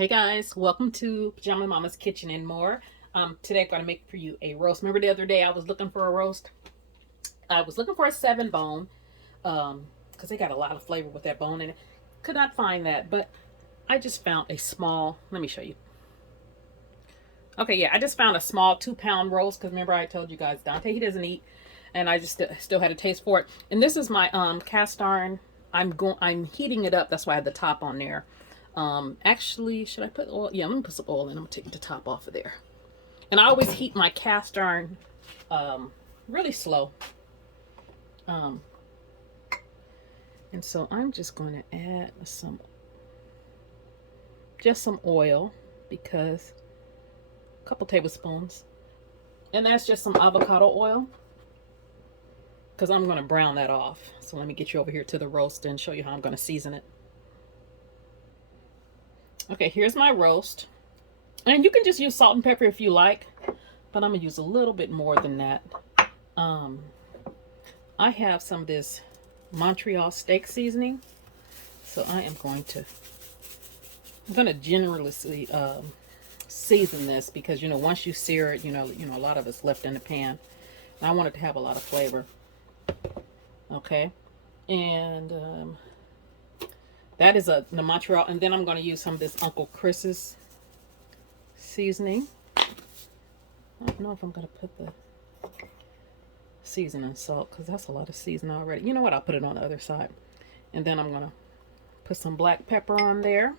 Hey guys, welcome to Pajama Mama's Kitchen and More. Today I'm going to make for you a roast. Remember the other day I was looking for a roast? I was looking for a 7-bone because they got a lot of flavor with that bone in it. Could not find that, but I just found a small, let me show you. Okay, yeah, I just found a small 2-pound roast because remember I told you guys Dante, he doesn't eat, and I just still had a taste for it. And this is my cast iron. I'm heating it up. That's why I had the top on there. Actually, should I put oil? Yeah, I'm gonna put some oil in. I'm gonna take the top off of there. And I always heat my cast iron really slow. And so I'm just going to add just some oil, because a couple tablespoons, and that's just some avocado oil, because I'm going to brown that off. So let me get you over here to the roast and show you how I'm going to season it. Okay, here's my roast. And you can just use salt and pepper if you like, but I'm going to use a little bit more than that. I have some of this Montreal steak seasoning. So I am going to, generously season this because, once you sear it, a lot of it's left in the pan. And I want it to have a lot of flavor. Okay. And that is the Montreal. And then I'm going to use some of this Uncle Chris's seasoning. I don't know if I'm going to put the seasoning salt because that's a lot of seasoning already. You know what? I'll put it on the other side. And then I'm going to put some black pepper on there.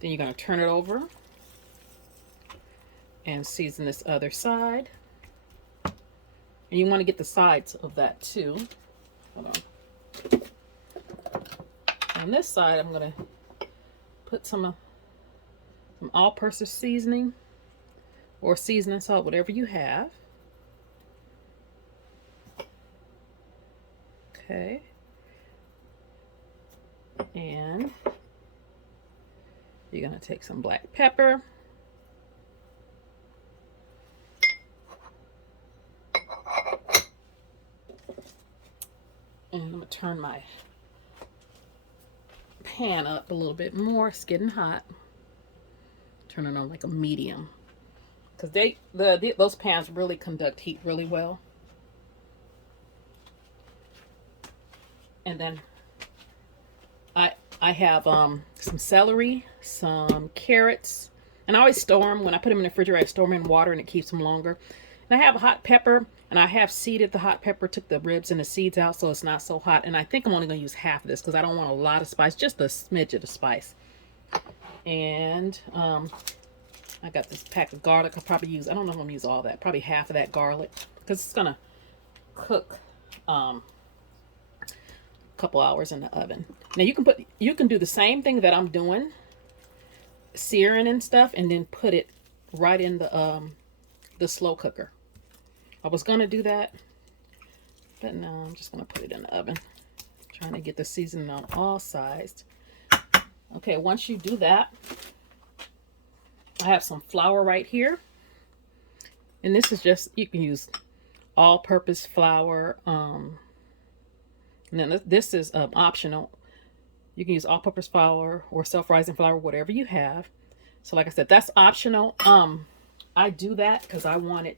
Then you're going to turn it over and season this other side. And you want to get the sides of that too. Hold on. On this side, I'm going to put some all-purpose seasoning or seasoning salt, whatever you have. Okay. And you're going to take some black pepper. And I'm going to turn my pan up a little bit more. It's getting hot. Turn it on like a medium, because those pans really conduct heat really well. And then I have some celery, some carrots, and I always store them. When I put them in the refrigerator, I store them in water and it keeps them longer. And I have a hot pepper, and I have seeded the hot pepper, took the ribs and the seeds out so it's not so hot. And I think I'm only going to use half of this because I don't want a lot of spice, just a smidge of the spice. And I got this pack of garlic. I'll probably use, I don't know if I'm going to use all that, probably half of that garlic, because it's going to cook a couple hours in the oven. Now you can do the same thing that I'm doing, searing and stuff, and then put it right in the slow cooker. I was going to do that, but no, I'm just going to put it in the oven. Trying to get the seasoning on all sides. Okay, once you do that, I have some flour right here. And this is just, you can use all-purpose flour. And then this is optional. You can use all-purpose flour or self-rising flour, whatever you have. So like I said, that's optional. I do that because I want it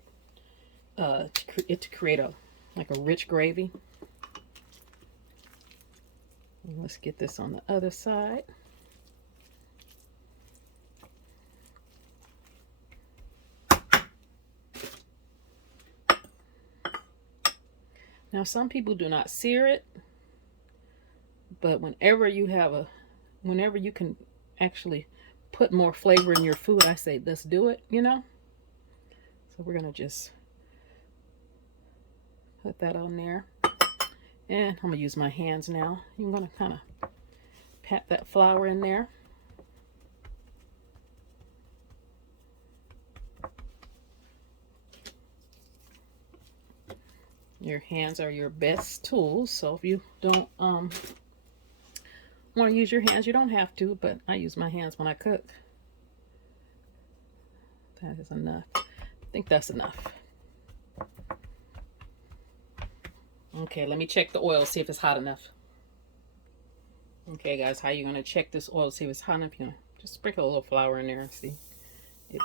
to create a rich gravy. Let's get this on the other side. Now some people do not sear it, but whenever you can actually put more flavor in your food, I say let's do it, So we're gonna just put that on there. And I'm gonna use my hands now. I'm gonna kind of pat that flour in there. Your hands are your best tools, so if you don't want to use your hands, you don't have to, but I use my hands when I cook. That is enough. I think that's enough. Okay, let me check the oil, see if it's hot enough. Okay, guys, how you gonna check this oil? See if it's hot enough. You know, just sprinkle a little flour in there. See, it's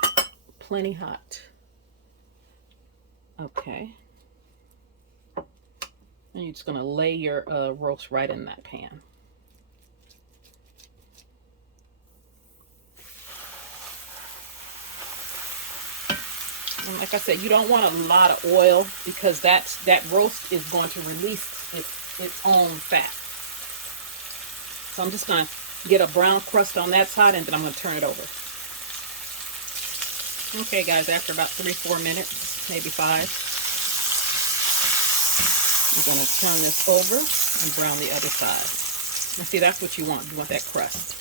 plenty hot. Okay. And you're just gonna lay your roast right in that pan. And like I said, you don't want a lot of oil because that roast is going to release its own fat. So I'm just going to get a brown crust on that side, and then I'm going to turn it over. Okay, guys, after about 3-4 minutes, maybe 5, I'm going to turn this over and brown the other side. And see, that's what you want. You want that crust.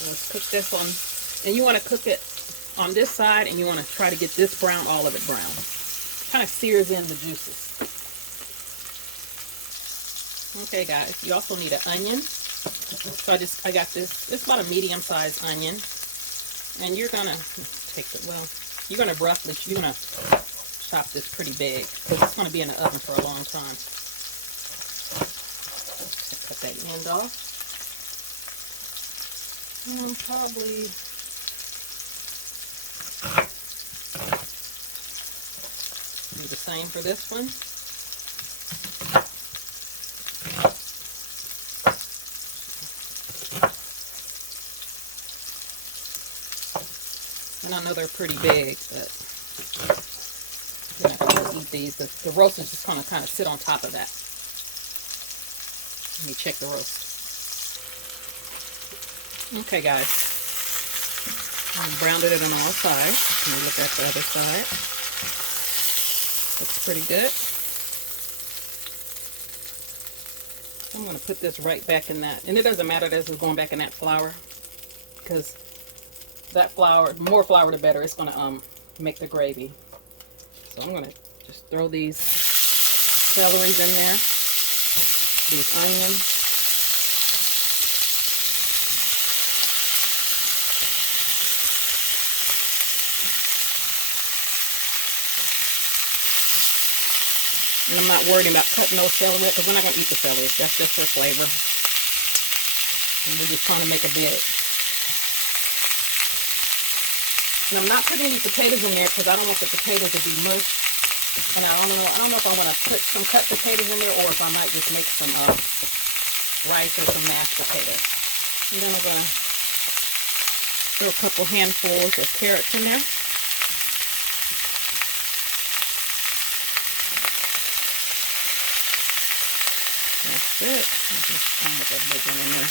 So let's cook this on, and you want to cook it on this side, and you want to try to get this brown, all of it brown. Kind of sears in the juices. Okay, guys, you also need an onion. So I got this. It's about a medium-sized onion, and you're gonna take it. Well, you're gonna chop this pretty big because it's gonna be in the oven for a long time. Cut that end off. Probably. Do the same for this one. And I know they're pretty big, but you're not going to eat these. The roast is just going to kind of sit on top of that. Let me check the roast. Okay, guys. I browned it on all sides. Let me look at the other side. Looks pretty good. I'm going to put this right back in that. And it doesn't matter that this is going back in that flour, because that flour, the more flour the better. It's going to make the gravy. So I'm going to just throw these celeries in there, these onions. And I'm not worried about cutting those celery because we're not going to eat the celery. That's just for flavor. And we're just trying to make a bit. And I'm not putting any potatoes in there because I don't want the potatoes to be mushed. And I don't know if I want to put some cut potatoes in there or if I might just make some rice or some mashed potatoes. And then I'm going to throw a couple handfuls of carrots in there. That's it. Just kind of put that big one in there.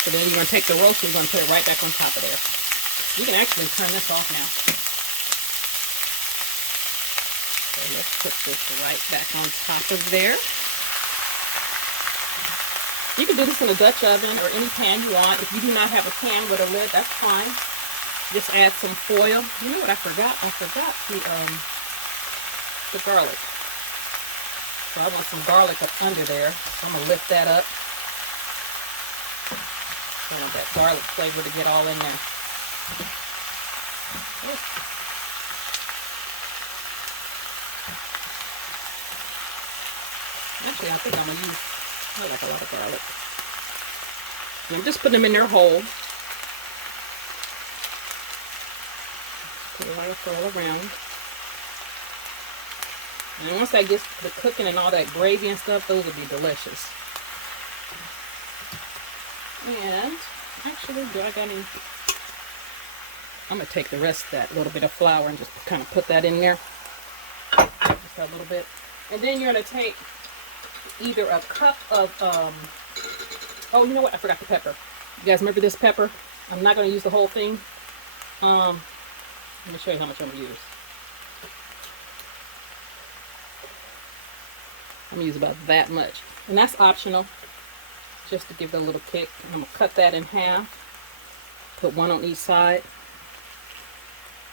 So then you're going to take the roast and you're going to put it right back on top of there. You can actually turn this off now. So let's put this right back on top of there. You can do this in a Dutch oven or any pan you want. If you do not have a pan with a lid, that's fine. Just add some foil. You know what I forgot? I forgot the garlic. So I want some garlic up under there. So I'm going to lift that up. I want that garlic flavor to get all in there. Actually, I think I'm going to use, I like a lot of garlic. And I'm just putting them in there whole. Put a lot all around. And once that gets the cooking and all that gravy and stuff, those will be delicious. And actually, do I got any? I'm going to take the rest of that little bit of flour and just kind of put that in there. Just a little bit. And then you're going to take either a cup of, oh, you know what? I forgot the pepper. You guys remember this pepper? I'm not going to use the whole thing. Let me show you how much I'm going to use. I'm going to use about that much. And that's optional, just to give it a little kick. I'm going to cut that in half. Put one on each side.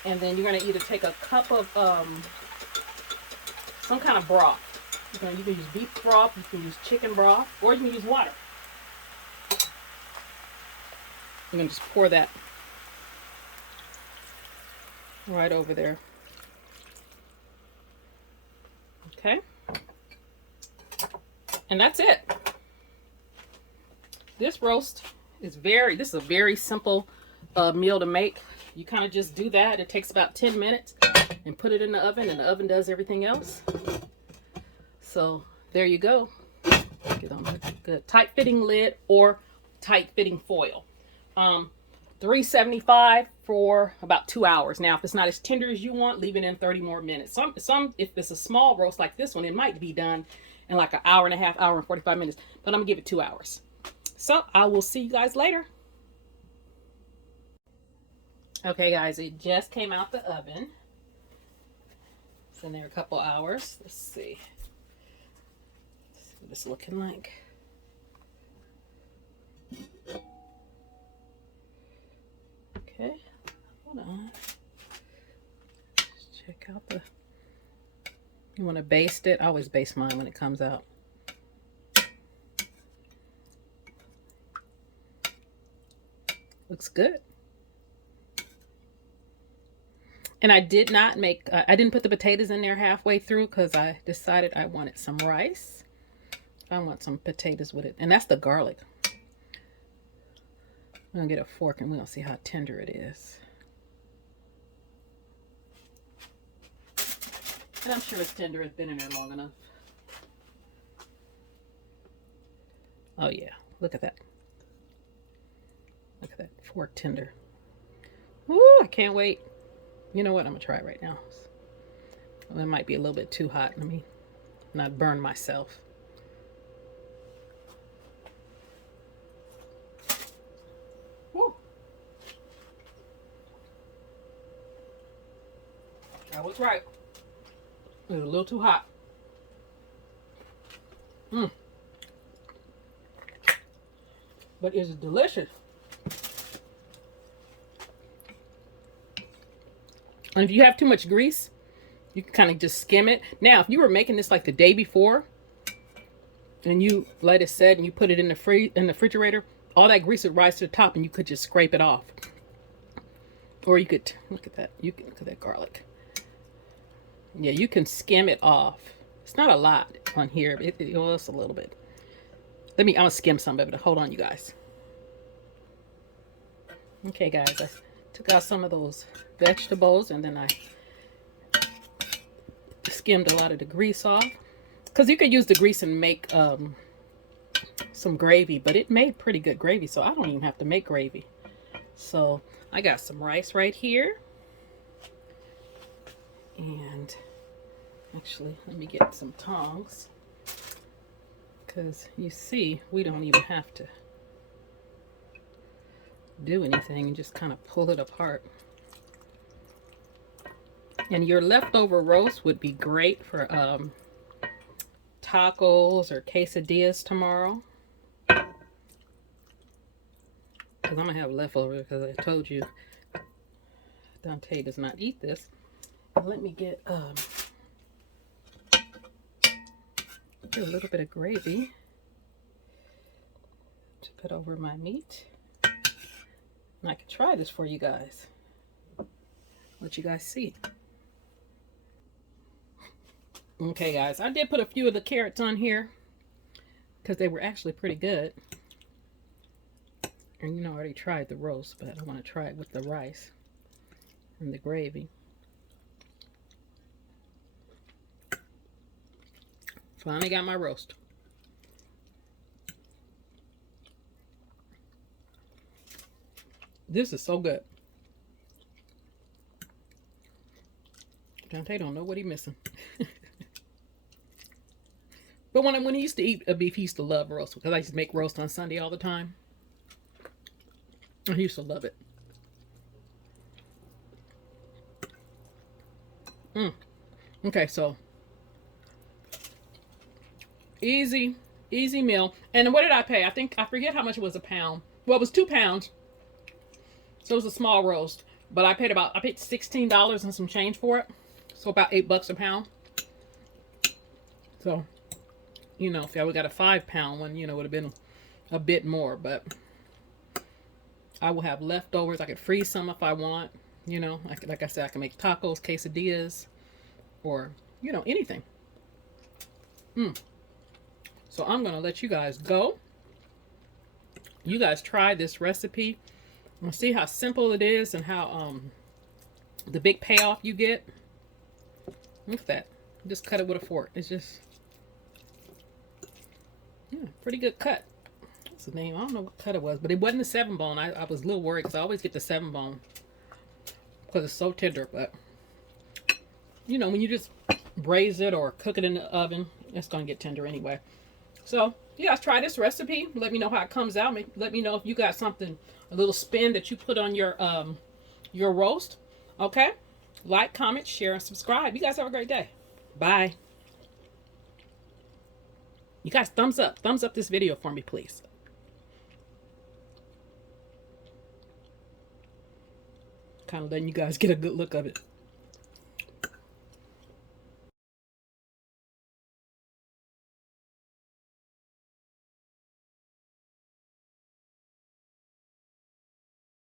And then you're going to either take a cup of some kind of broth. You can use beef broth, you can use chicken broth, or you can use water. I'm gonna just pour that right over there. Okay. And that's it. This roast is this is a very simple meal to make. You kind of just do that. It takes about 10 minutes and put it in the oven, and the oven does everything else. So there you go. Get on a good tight fitting lid or tight fitting foil. $3.75 for about 2 hours. Now, if it's not as tender as you want, leave it in 30 more minutes. Some if it's a small roast like this one, it might be done in like an hour and a half, hour and 45 minutes. But I'm gonna give it 2 hours. So I will see you guys later. Okay, guys, it just came out the oven. It's in there a couple hours. Let's see. Let's see what it's looking like. Okay, hold on. Let's check out the. You want to baste it? I always baste mine when it comes out. Looks good. And I did not make, I didn't put the potatoes in there halfway through because I decided I wanted some rice. I want some potatoes with it. And that's the garlic. I'm going to get a fork and we'll see how tender it is. And I'm sure it's tender. It's been in there long enough. Oh yeah, look at that. Look at that fork tender. Ooh, I can't wait. You know what? I'm gonna try it right now. Well, it might be a little bit too hot. Let me not burn myself. Woo. I was right. It was a little too hot. But it's delicious. And if you have too much grease, you can kind of just skim it. Now, if you were making this like the day before, and you let it set and you put it in the refrigerator, all that grease would rise to the top, and you could just scrape it off. Or you could look at that. You can look at that garlic. Yeah, you can skim it off. It's not a lot on here. Well, it's a little bit. I'm gonna skim some of it. Hold on, you guys. Okay, guys, I took out some of those vegetables and then I skimmed a lot of the grease off. Because you could use the grease and make some gravy, but it made pretty good gravy, so I don't even have to make gravy. So I got some rice right here. And actually, let me get some tongs. Because you see, we don't even have to do anything and just kind of pull it apart. And your leftover roast would be great for tacos or quesadillas tomorrow. Because I'm going to have leftovers because I told you Dante does not eat this. Let me get a little bit of gravy to put over my meat. And I can try this for you guys. Let you guys see. Okay, guys, I did put a few of the carrots on here because they were actually pretty good. And you know, I already tried the roast, but I want to try it with the rice and the gravy. Finally got my roast. This is so good. Dante don't know what he's missing. But when he used to eat a beef, he used to love roast because I used to make roast on Sunday all the time. And he used to love it. Okay, so easy meal. And what did I pay? I forget how much it was a pound. Well, it was 2 pounds. So it was a small roast. But I paid $16 and some change for it. So about $8 a pound. So, you know, if I would got a 5-pound one, you know, it would have been a bit more. But I will have leftovers. I could freeze some if I want. You know, like I said, I can make tacos, quesadillas, or, you know, anything. So I'm going to let you guys go. You guys try this recipe and see how simple it is and how the big payoff you get. Look at that. Just cut it with a fork. It's just, yeah, pretty good cut. What's the name? I don't know what cut it was, but it wasn't a 7-bone. I was a little worried because I always get the 7-bone because it's so tender. But, you know, when you just braise it or cook it in the oven, it's going to get tender anyway. So, you guys try this recipe. Let me know how it comes out. Let me know if you got something, a little spin that you put on your roast. Okay? Like, comment, share, and subscribe. You guys have a great day. Bye. You guys, thumbs up. Thumbs up this video for me, please. Kind of letting you guys get a good look of it.